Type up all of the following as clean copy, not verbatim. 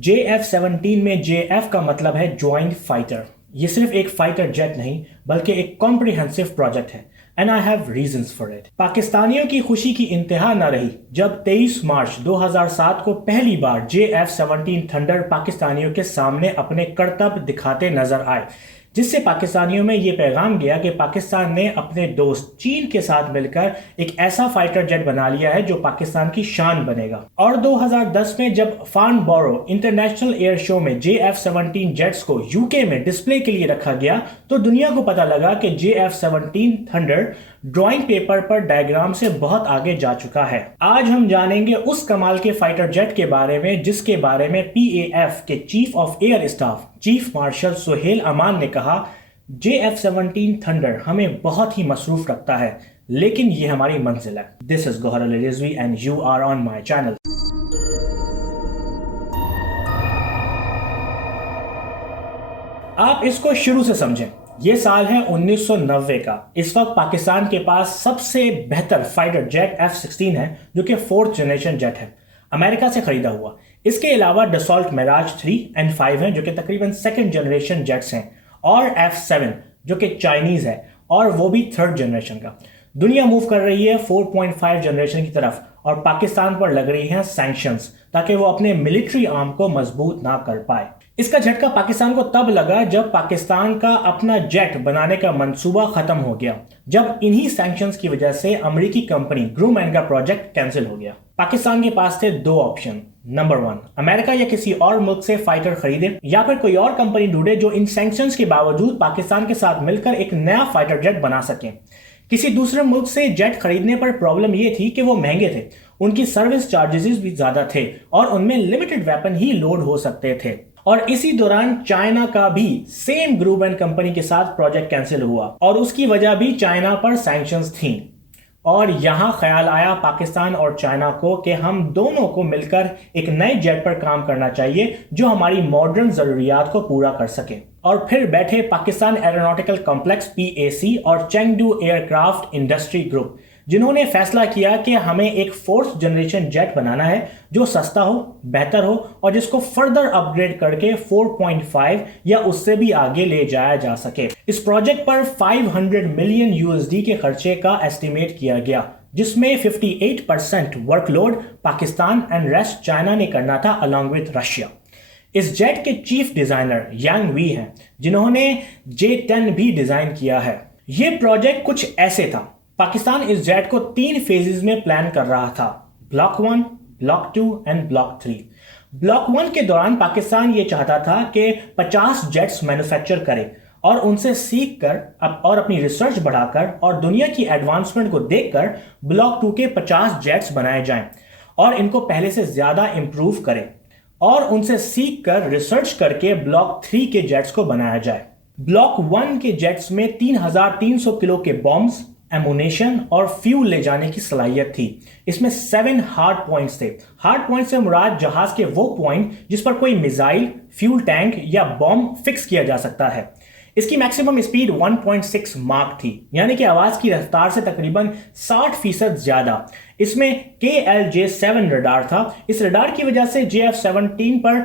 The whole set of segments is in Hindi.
JF-17 में JF का मतलब है ज्वाइंट फाइटर। ये सिर्फ एक फाइटर जेट नहीं बल्कि एक कॉम्प्रिहेंसिव प्रोजेक्ट है and I have reasons for it. पाकिस्तानियों की खुशी की इंतहा न रही जब 23 मार्च 2007 को पहली बार JF-17 थंडर पाकिस्तानियों के सामने अपने करतब दिखाते नजर आए, जिससे पाकिस्तानियों में ये पैगाम गया कि पाकिस्तान ने अपने दोस्त चीन के साथ मिलकर एक ऐसा फाइटर जेट बना लिया है जो पाकिस्तान की शान बनेगा। और 2010 में जब फार्नबोरो इंटरनेशनल एयर शो में JF-17 जेट्स को यूके में डिस्प्ले के लिए रखा गया तो दुनिया को पता लगा कि JF-17 थंडर ड्राइंग पेपर पर डायग्राम से बहुत आगे जा चुका है। आज हम जानेंगे उस कमाल के फाइटर जेट के बारे में जिसके बारे में PAF के chief of air staff chief marshal Suhail Aman ने कहा, JF-17 थंडर हमें बहुत ही मसरूफ रखता है लेकिन ये हमारी मंजिल है। This is Gauhar Ali Rizvi and you are on my channel. आप इसको शुरू से समझें। ये साल है 1990 का। इस वक्त पाकिस्तान के पास सबसे बेहतर फाइटर जेट F-16 है जो कि 4th जनरेशन जेट है, अमेरिका से खरीदा हुआ। इसके अलावा डसॉल्ट मिराज 3 एंड 5 हैं जो कि तकरीबन 2nd जनरेशन जेट्स हैं, और F-7 जो कि चाइनीज है और वो भी 3rd जनरेशन का। दुनिया मूव कर रही है 4.5 जनरेशन की तरफ और पाकिस्तान पर लग रही हैं सैंक्शंस ताकि वो अपने मिलिट्री आर्म को मजबूत ना कर पाए। इसका झटका पाकिस्तान को तब लगा जब पाकिस्तान का अपना जेट बनाने का मंसूबा खत्म हो गया, जब इन्हीं सैंक्शंस की वजह से अमेरिकी कंपनी ग्रूमैन का प्रोजेक्ट कैंसिल हो गया। पाकिस्तान के पास थे दो ऑप्शन। नंबर 1, अमेरिका या किसी और मुल्क से फाइटर खरीदे या फिर कोई और कंपनी ढूंढे जो इन सैंक्शंस के बावजूद पाकिस्तान के साथ मिलकर एक नया फाइटर जेट बना सके। किसी दूसरे मुल्क से जेट खरीदने पर प्रॉब्लम यह थी कि वो महंगे थे, उनकी सर्विस चार्जेस भी ज्यादा थे और उनमें लिमिटेड वेपन ही लोड हो सकते थे। और इसी दौरान चाइना का भी सेम ग्रूमैन कंपनी के साथ प्रोजेक्ट कैंसिल हुआ और उसकी वजह भी चाइना पर सैंक्शंस थी। और यहां ख्याल आया पाकिस्तान और चाइना को कि हम दोनों को मिलकर एक नए जेट पर काम करना चाहिए जो हमारी मॉडर्न जरूरियात को पूरा कर सके। और फिर बैठे पाकिस्तान एरोनॉटिकल कॉम्प्लेक्स PAC और चेंगडू एयरक्राफ्ट इंडस्ट्री ग्रुप, जिन्होंने फैसला किया कि हमें एक 4th जनरेशन जेट बनाना है जो सस्ता हो, बेहतर हो और जिसको फर्दर अपग्रेड करके 4.5 या उससे भी आगे ले जाया जा सके। इस प्रोजेक्ट पर 500 मिलियन USD के खर्चे का एस्टिमेट किया गया, जिसमें 58% workload Pakistan and rest China ने करना था अलॉन्ग विद रशिया। इस जेट के चीफ डिजाइनर यांग वी हैं, जिन्होंने J-10 भी डिजाइन किया है। यह प्रोजेक्ट कुछ ऐसे था। पाकिस्तान इस जेट को 3 फेजेस में प्लान कर रहा था, block 1, block 2 and block 3। Block 1 के दौरान पाकिस्तान ये चाहता था कि 50 जेट्स मैन्युफैक्चर करे और उनसे सीख कर और अपनी रिसर्च बढ़ाकर और दुनिया की एडवांसमेंट को देखकर ब्लॉक 2 के 50 जेट्स बनाए जाएं और इनको पहले से ज्यादा इंप्रूव करें और उनसे सीख कर रिसर्च करके ब्लॉक 3 के जेट्स को बनाया जाए। ब्लॉक 1 के जेट्स में 3300 किलो के बॉम्ब्स, एमुनेशन और फ्यूल ले जाने की सलाहियत थी। इसमें 7 हार्ड पॉइंट्स थे। हार्ड पॉइंट से मुराद जहाज के वो पॉइंट जिस पर कोई मिसाइल, फ्यूल टैंक या बॉम्ब फिक्स किया जा सकता है। इसकी मैक्सिमम स्पीड 1.6 माक थी, यानी कि आवाज की रफ्तार से तकरीबन 60% ज्यादा। इसमें KLJ-7 रडार था। इस रडार की वजह से JF-17 पर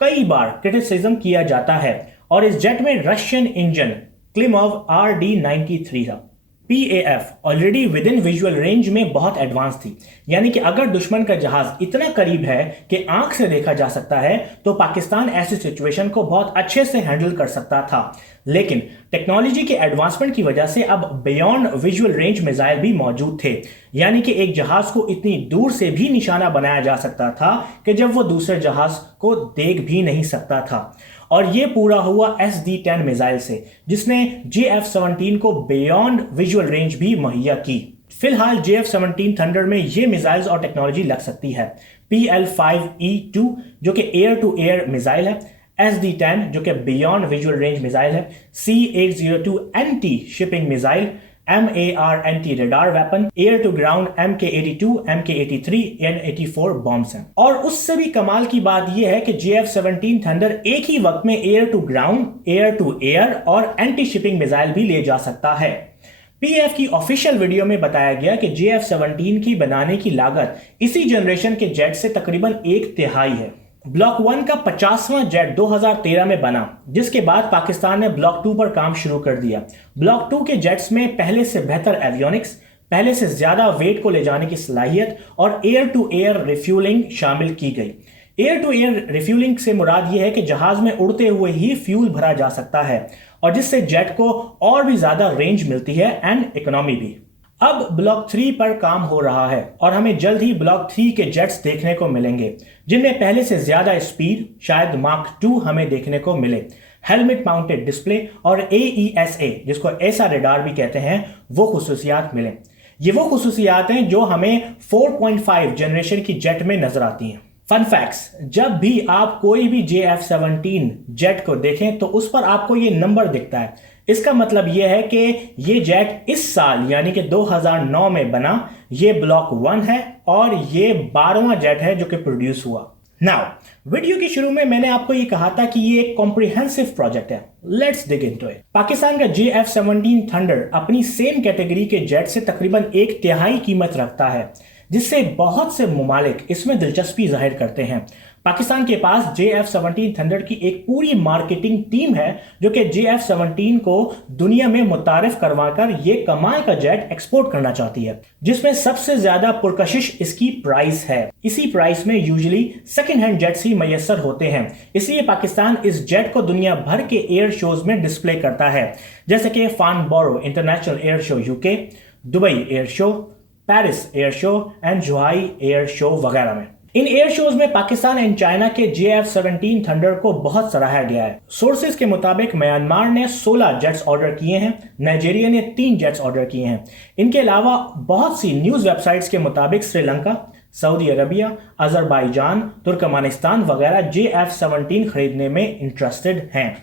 कई बार क्रिटिसिज्म किया जाता है और इस जेट में रशियन इंजन क्लिमोव RD-93 था। PAF already with in visual range में बहुत एडवांस थी, यानी कि अगर दुश्मन का जहाज इतना करीब है कि आंख से देखा जा सकता है तो पाकिस्तान ऐसी सिचुएशन को बहुत अच्छे से हैंडल कर सकता था। लेकिन टेक्नोलॉजी के एडवांसमेंट की वजह से अब बियॉन्ड विजुअल रेंज मिसाइल भी मौजूद थे, यानी कि एक जहाज को इतनी दूर से भी निशाना बनाया जा सकता था कि जब वो दूसरे जहाज को देख भी नहीं सकता था। और ये पूरा हुआ SD-10 मिसाइल से, जिसने JF-17 को बियॉन्ड विजुअल रेंज भी मुहैया की। फिलहाल JF-17 थंडर में ये मिसाइल्स और टेक्नोलॉजी लग सकती है। PL-5E2 जो कि एयर टू एयर मिसाइल है, SD-10 जो कि बियॉन्ड विजुअल रेंज मिसाइल है, C-802 anti shipping missile, MAR anti radar weapon, air to ground MK-82, MK-83, N-84 bombs हैं। और उससे भी कमाल की बात यह है कि JF-17 थंडर एक ही वक्त में air to ground, air to air और एंटी शिपिंग मिसाइल भी ले जा सकता है। PAF की ऑफिशियल वीडियो में बताया गया कि JF-17 की बनाने की लागत इसी जनरेशन के जेट से तकरीबन 1/3 है। ब्लॉक 1 का 50वां जेट 2013 में बना, जिसके बाद पाकिस्तान ने ब्लॉक 2 पर काम शुरू कर दिया। ब्लॉक 2 के जेट्स में पहले से बेहतर एवियोनिक्स, पहले से ज्यादा वेट को ले जाने की सलाहियत और एयर टू एयर रिफ्यूलिंग शामिल की गई। एयर टू एयर रिफ्यूलिंग से मुराद यह है कि जहाज में उड़ते हुए ही फ्यूल भरा जा सकता है और जिससे जेट को और भी ज्यादा रेंज मिलती है एंड इकोनॉमी भी। अब ब्लॉक 3 पर काम हो रहा है और हमें जल्द ही ब्लॉक 3 के जेट्स देखने को मिलेंगे, जिनमें पहले से ज्यादा स्पीड, शायद मार्क 2 हमें देखने को मिले। हेलमेट माउंटेड डिस्प्ले और AESA, जिसको ऐसा रेडार भी कहते हैं, वो खुसूसियात मिले। ये वो खुसूसियात हैं जो हमें 4.5 जनरेशन की जेट में नजर आती हैं। फन फैक्ट्स, जब भी आप कोई भी JF-17 जेट को देखें तो उस पर आपको ये नंबर दिखता है। इसका मतलब यह है कि ये जेट इस साल यानी कि 2009 में बना। ये ब्लॉक 1 है और ये 12वां जेट है जो कि प्रोड्यूस हुआ। नाउ, वीडियो के शुरू में मैंने आपको ये कहा था कि ये एक कॉम्प्रिहेंसिव प्रोजेक्ट है। Let's dig into it. Pakistan का JF-17 थंडर अपनी सेम कैटेगरी के जेट से तकरीबन 1/3 कीमत रखता है, जिससे बहुत से मुमालिक इसमें दिलचस्पी जाहिर करते हैं। पाकिस्तान के पास JF-17 थंडर की एक पूरी मार्केटिंग टीम है जो कि JF-17 को दुनिया में मुतारिफ करवाकर ये कमाल का जेट एक्सपोर्ट करना चाहती है, जिसमें सबसे ज्यादा पुरकशिश इसकी प्राइस है। इसी प्राइस में यूजुअली सेकंड हैंड जेट्स ही मैसर होते हैं, इसलिए पाकिस्तान इस जेट को दुनिया भर के एयर शोज में डिस्प्ले करता है, जैसे कि Farnborough international air show UK, Dubai air show, Paris air show and Zhuhai air show वगैरह में। इन एयर शोज में पाकिस्तान एंड चाइना के JF-17 थंडर को बहुत सराहा गया है। सोर्सेज के मुताबिक म्यांमार ने 16 जेट्स ऑर्डर किए हैं, नाइजीरिया ने 3 जेट्स ऑर्डर किए हैं। इनके अलावा बहुत सी न्यूज वेबसाइट्स के मुताबिक Sri Lanka, Saudi Arabia, Azerbaijan, Turkmenistan वगैरह JF-17 खरीदने में इंटरेस्टेड हैं।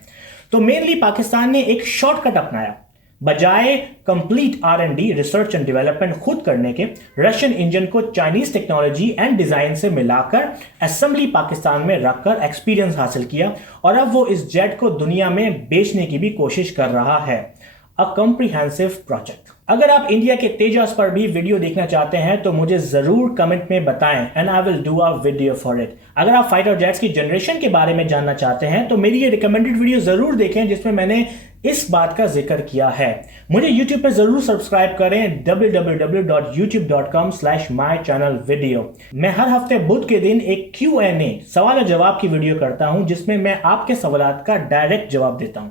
तो मेनली पाकिस्तान ने एक शॉर्टकट अपनाया। बजाय complete R&D research and development खुद करने के, रशियन इंजन को चाइनीज टेक्नोलॉजी एंड डिजाइन से मिलाकर असेंबली पाकिस्तान में रखकर एक्सपीरियंस हासिल किया और अब वो इस जेट को दुनिया में बेचने की भी कोशिश कर रहा है। A comprehensive project. अगर आप इंडिया के तेजस पर भी वीडियो देखना चाहते हैं तो मुझे जरूर कमेंट में बताएं and I will do a video for it. अगर आप फाइटर जेट्स की जनरेशन के बारे में जानना चाहते हैं तो मेरी ये रिकमेंडेड वीडियो जरूर देखें जिसमें मैंने इस बात का जिक्र किया है। मुझे YouTube पर जरूर सब्सक्राइब करें www.youtube.com/mychannelvideo। मैं हर हफ्ते बुध के दिन एक Q&A सवाल और जवाब की वीडियो करता हूं जिसमें मैं आपके सवालात का डायरेक्ट जवाब देता हूं।